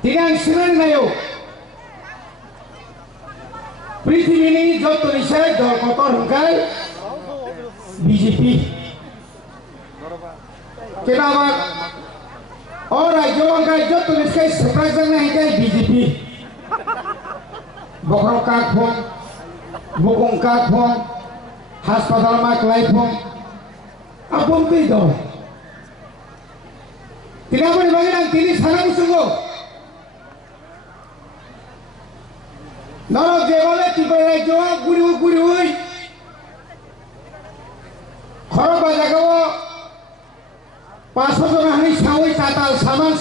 Tigang sinan nayo. Prithibini jot nisay dol kotor hungkai BJP. Kenapa? Orang Jawa hungkai jot nisay seprajang hungkai BJP. Bokrok kakpong, bukong kakpong, hospital mak laipong. Apong itu? Tidak boleh bagi nang tini sarang sungguh. Nara jebole tipe Jawa guri. Khoro bajagawo 500 জন হানি সাউই তাতাল সামান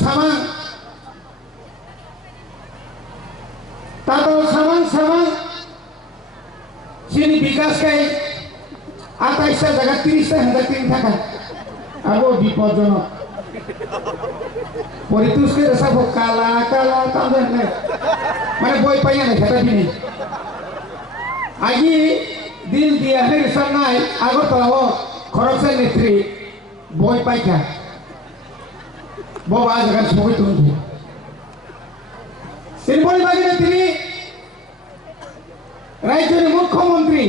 তাতাল সামান sini বিকাশ kai 28টা জায়গা 30টা হাজার তিন টাকা আবো বিপজ্জনক পরিতুষ্কে সব কালা তাদের মানে বই পাইয়া না খেতা দিনে আজি দিল দিয়া হে সামনাই আগরতলাও খরচের নেত্রী বই পাইকা বাবা জায়গা সবাই তুমি সিম্বল বাগিনে তিনি রাজ্যের মুখ্যমন্ত্রী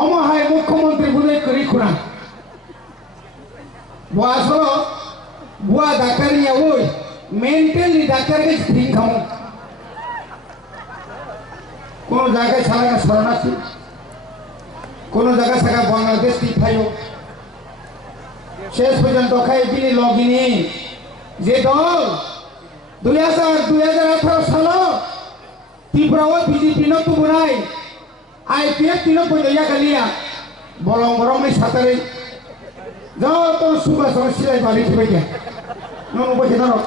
অমহায় মুখ্যমন্ত্রী বলে করি খুনা বয়সল বুয়া ডাক্তার নিয়ে ওই মেন্টালি ডাক্তারকে ঠিক খাও কোন জায়গায় সারা শরণার্থী কোন জায়গায় সারা বাংলাদেশ তীর্থায় শেষ পর্যন্ত খাই বিনি লগিনি যে দল 2018 সাল ত্রিপুরাও বিজেপি ন তুমুনাই আইপিএফ তিন পয়য়া গালিয়া বলং সাঁতারে যত সুবাস সিলাই বাড়ি ঠিক আছে নন বসে ধরো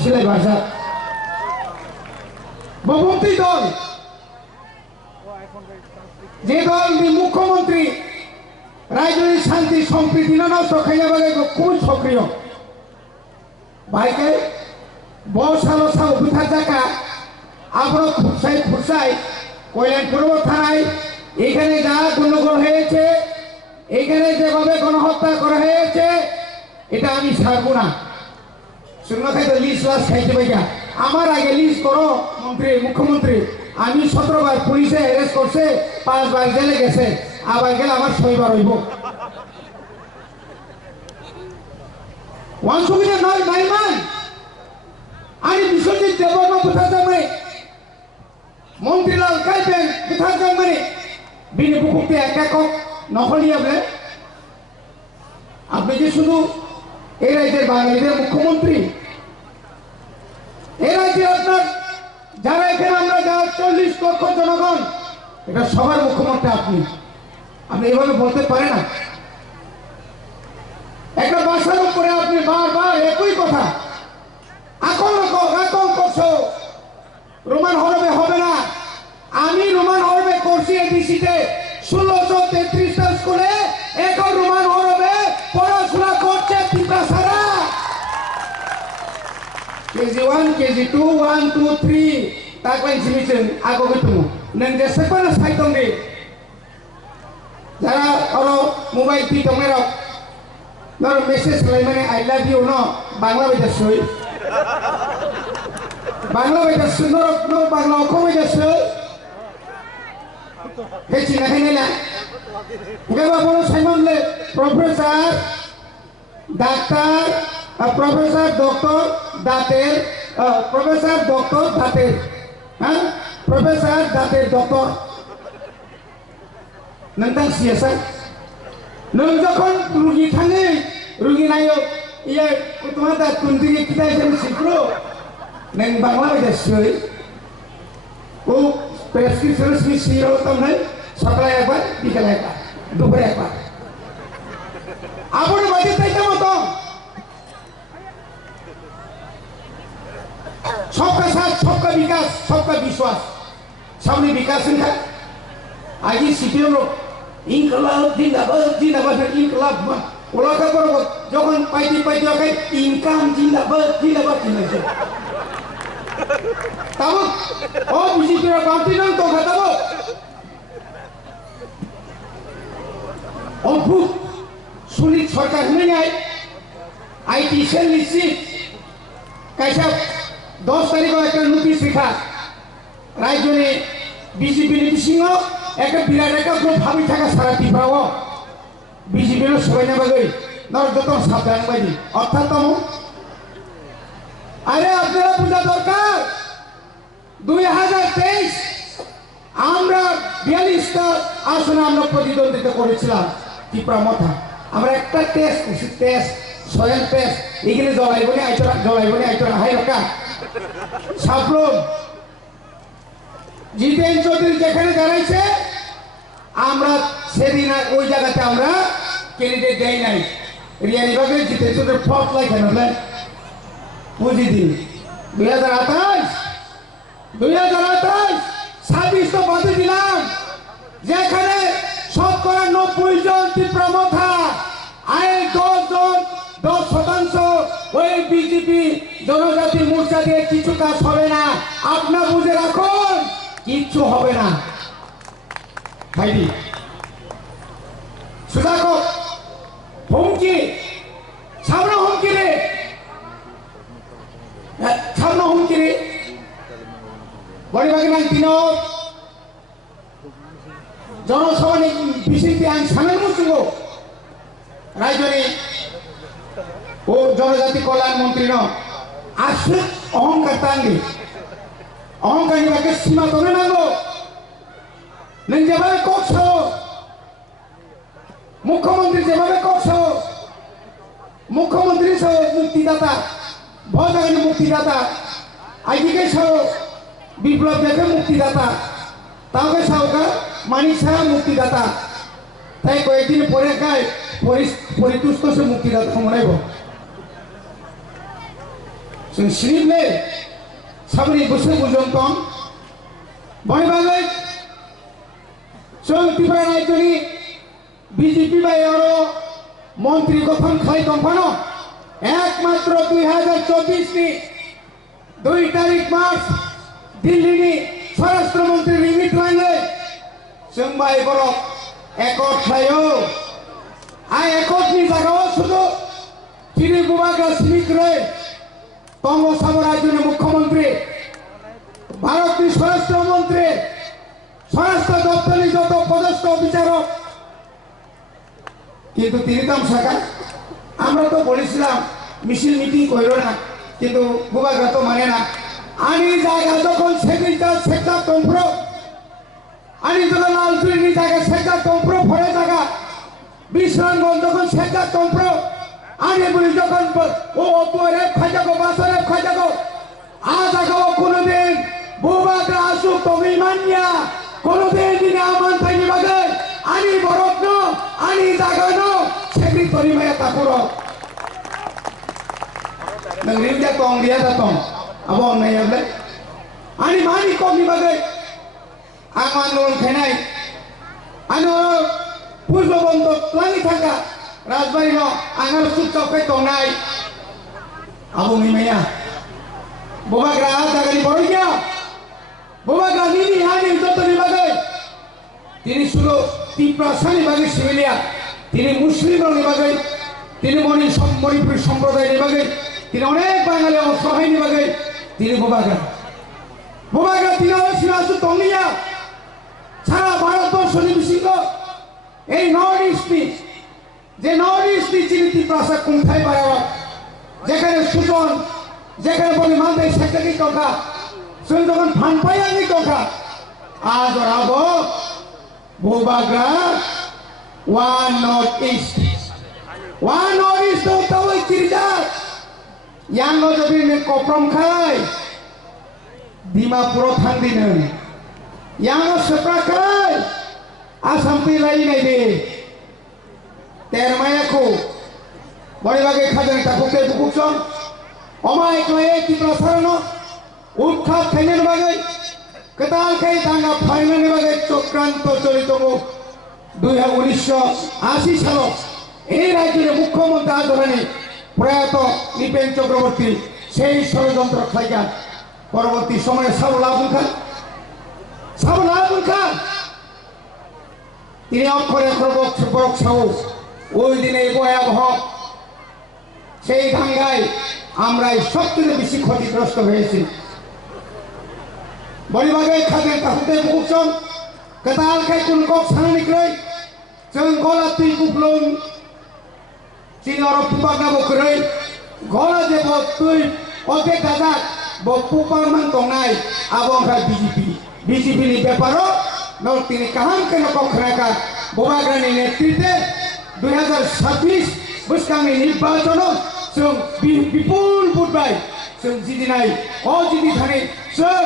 সিলাই বাসা বহুমতি দল যে দল মুখ্যমন্ত্রী রাজনৈতিক শান্তি সম্প্রীতি নষ্ট খাইয়া বলে খুব সক্রিয় ভাইকে বসালো সাল বুঝা জায়গা আবার খুরসাই কল্যাণ পূর্ব থানায় এখানে যা গণ্ডগোল হয়েছে এখানে যেভাবে গণহত্যা করা হয়েছে এটা আমি ছাড়বো না শুকনো খাইতে লিস্ট লাস খাইতে পাইয়া আমার আগে লিস্ট করো মুখ্যমন্ত্রী আমি 17 বার পুলিশে অ্যারেস্ট করছে 5 বার জেলে গেছে আবার গেলে আমার 6 বার হইব ওয়ানসুবিধা নয় মাইমান আমি বিশ্বজিৎ দেববর্মা কোথা যাবে মন্ত্রীলাল কাইবেন কোথা যাবে বিনে বুকুতে একক নকলিয়া বলে আপনি যে শুধু এই রাজ্যের বাঙালিদের মুখ্যমন্ত্রী এই রাজ্যে আপনার যারা এখানে আমরা যারা 40 লক্ষ জনগণ এটা সবার মুখ্যমন্ত্রী আপনি এভাবে বলতে পারেন না একটা ভাষার উপরে আপনি বারবার একই কথা আকল করছো রোমান হরবে হবে না আমি রোমান হরবে করছি এডিসিতে 1633 স্কুলে এখন রোমান হরবে পড়াশোনা করছে পিতাসারা KG1 KG2 1 2 3 তাকলাইন সিমিছেন আগো গিতু নং যে সেকনা সাইতংগে যারা আরো মোবাইল পি দমেরা নর মেসেজ লাই মানে I love you know Bangla বেদাসই Bangla বেদাসই নর বাংলা অকমে যাসই হেচি না হেনেলা গেবা বড় সাইমনলে প্রফেসর ডাক্তার প্রফেসর ডক্টর দাঁতের হ্যাঁ প্রফেসর দাঁতের ডক্টর নন্তাং সিয়াসা নং যখন রুগী থাঙে রুগী নাইও ইয়ে তোমার দাঁত কুন্দিকে কিতা হিসেবে শিখলো নং বাংলা বেদাসই ও প্রেসক্রিপশন সিও তমনে সকালে একবার বিকেলে একবার দুপুরে একবার আপনি বাজে তাইতে মতো सबका साथ सबका विकास सबका विश्वास सबने विकास है आज सीपीएम लोग इनकलाब जिंदाबाद इनकलाब ओला का करो যখন পাইতে ওকে ইনকাম জিন্দাবাদ কিনেছে তাও ও বিজেপির পার্টি নাম তো খাতাবো অদ্ভুত সুনিত সরকার হয়ে যায় আইটি সেল নিশ্চিত कैसा 10 তারিখও একটা নোটিশ লেখা রাজ্যে বিজেপি নীতি সিংহ একটা বিরাট একটা গ্রুপ ভাবি থাকা সারা ত্রিপুরাও বিজেপির সবাই নেবাগৈ নর যত সাবধান বাজি অর্থাৎ আরে আপনারা বোঝা দরকার 2023 আমরা 42টা আসনে আমরা প্রতিদ্বন্দ্বিতা করেছিলাম ত্রিপুরা মথা আমরা একটা টেস্ট সয়েল টেস্ট এগুলি জলাইবনি আইতরা হাই রকা সাবরুম জিতেন চৌধুরী যেখানে দাঁড়াইছে আমরা সেদিন ওই জায়গাতে আমরা ক্যান্ডিডেট দেই নাই রিয়ালিভাবে জিতেন চৌধুরী ফর্থ লাইক হলেন বুঝি দিন 2028 26 তো বাদে দিলাম যেখানে 90 জন ত্রিপুরা মথা আয় 10% ওই বিজেপি জনজাতি মোর্চা দিয়ে কিছু কাজ হবে না আপনার বুঝে রাখুন কিচ্ছু হবে না ভাইদি সুজাকো হুমকি সামনে হুমকি রে বড়িবাগি নাম তিনো জনসভা বিসিপি আইন সামেল মুসুগো রাজ্যে ও জনজাতি কল্যাণ মন্ত্রী আসলে অহংকার তাঙ্গি অহংকারী বাকে সীমা তবে নাগো নং যেভাবে করছো মুখ্যমন্ত্রী যেভাবে করছো মুখ্যমন্ত্রী সহ মুক্তিদাতা ভজাগানি মুক্তিদাতা আইদিকে সহ বিপ্লব দেখে মুক্তিদাতা তাকে সাহকা মানিক সাহা মুক্তিদাতা তাই কয়েকদিন পরে গায়ে পরিতুষ্ট সে মুক্তিদাতা মনাইব সিরিপলে সাবরি বসে পর্যন্ত বড়িবাগে ত্রিপুরা রাজ্যনি বিজেপি বা আরো মন্ত্রী গঠন খাই কম্পানো একমাত্র 2024 নি 2 তারিখ মার্চ দিল্লি স্বরাষ্ট্রমন্ত্রী রিমিট লাইনে সোমবাই বড় একট খাইও আর একট নি জায়গাও শুধু চিনি বুবাগা সিমিত রয়ে তঙ্গ সাম্রাজ্যের মুখ্যমন্ত্রী ভারতীয় স্বরাষ্ট্রমন্ত্রী স্বরাষ্ট্র দপ্তরের যত পদস্থ বিচারক কিন্তু তিনি তো শাখা আমরা তো বলেছিলাম মিছিল মিটিং করল না কিন্তু বুবাগা তো মানে না আনি জায়গা যখন সেক্টর তন্ত্র আনি যখন লালচুরি জায়গা সেক্টর তন্ত্র ফলে জায়গা বিশ্রামগঞ্জ যখন সেক্টর তন্ত্র আনি বলি যখন ও রেপ খাই যাবো বাসা রেপ খাই যাবো আজ আগাও কোনোদিন বুবাগা আসুক তুমি মানিয়া কোনোদিন দিনে আমান থাকি বাগে আনি বরত্ন আনি জাগানো সেটি তরি মায়া তাপুর নং রিমজা তং রিয়া যাতং আবো নাই আবলে আনি মানি কমি বাগে আং আন্দোলন খেনাই আনো পূর্ববন্ত প্লানি থাকা রাজবাড়ি আঙার চুপচাপে তংনাই আবো মিমাইয়া বুবাগ্রা জাগানি বড়ইয়া বুবাগ্রা নিনি হানি যতনি বাগে তিনি শুধু ত্রিপুরা সানি বাগে সিভিলিয়া তিনি মুসলিম নিবাগে তিনি মণিপুরী সম্প্রদায় নিবাগে তিনি অনেক বাঙালি অসহায় নিবাগে তিনি বুবাগ্রা তিনি অবশ্যই তংনিয়া সারা ভারতবর্ষ নিবিসিত এই নর্থ ইস্টনি যে নর্থ ইস্টনি চিনি ত্রিপুরা কুমথাই বাড়াবা যেখানে সুজন যেখানে বলি মানতে সেখানে টকা সেই যখন ফান পাই আনি টকা আজ রাব বুবাগ্রা ওয়ান নর্থ ইস্ট তাও চিরিজা ইয়াং যদি কপ্রম খাই ডিমাপুর থান্দিন ইয়াং সেপ্রা খাই আসাম পিলাই নাই দে তেরমায়াকো বড়িবাগে খাজান টাকুকে বুকুকসন অমায় ক্লায়ে ত্রিপুরা সারানো উৎখাত খাইনের বাগে কেতাল খাই দাঙ্গা ফাইনালের বাগে চক্রান্ত চলিত 1980 সাল এই রাজ্যের মুখ্যমন্ত্রী আন্দোলনে প্রয়াত নিপেন চক্রবর্তী সেই ষড়যন্ত্র খাইকা পরবর্তী সময়ে সাবুল আবুল খান তিনি অক্ষরে বরক সাহস ওই দিনে ভয়াবহ সেই দাঙ্গায় আমরাই সবচেয়ে বেশি ক্ষতিগ্রস্ত হয়েছি বলিবাগে খাদের তাহতে বুকজন কেতাল খাই কোন কক সানানিক্রই जों गला तुई बुब्लुं चीनी और पुपागा बकरै गला जेबो तुई ओके दादा बो पुपामान तंगनाय आबोंखा बीजेपी नि बेपारो नल तिनि काहाम के नको खराका बोबाग्रानि नेतृत्वे 2026 बुसकांनि निर्वाचन जों बिपुल बुटबाय जों जिदिनाय अ जिदि थाने जों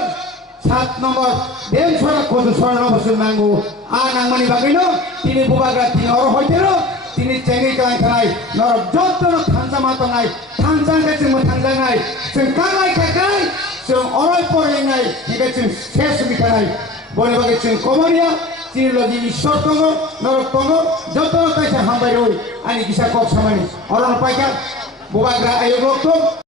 7 नम्बर देम सरा खोज स्वर्ण बसुन नांगौ आ नांगमानि बागैनो तिनि बुबाग्रा तिनि अर हयतेरो तिनि चेंगि कालाय थानाय नर जत्तनो थांजा मातनाय थांजांगा जों थांजानाय जों कालाय खाय जों अराय परायनाय निगे जों शेष बिखानाय बने बागै जों कमरिया तिनि लगी ईश्वर दङ नरक दङ जत्तनो कायसा हामबाय रय आनि गिसा कक सामानि अरन पाइका बुबाग्रा आयोग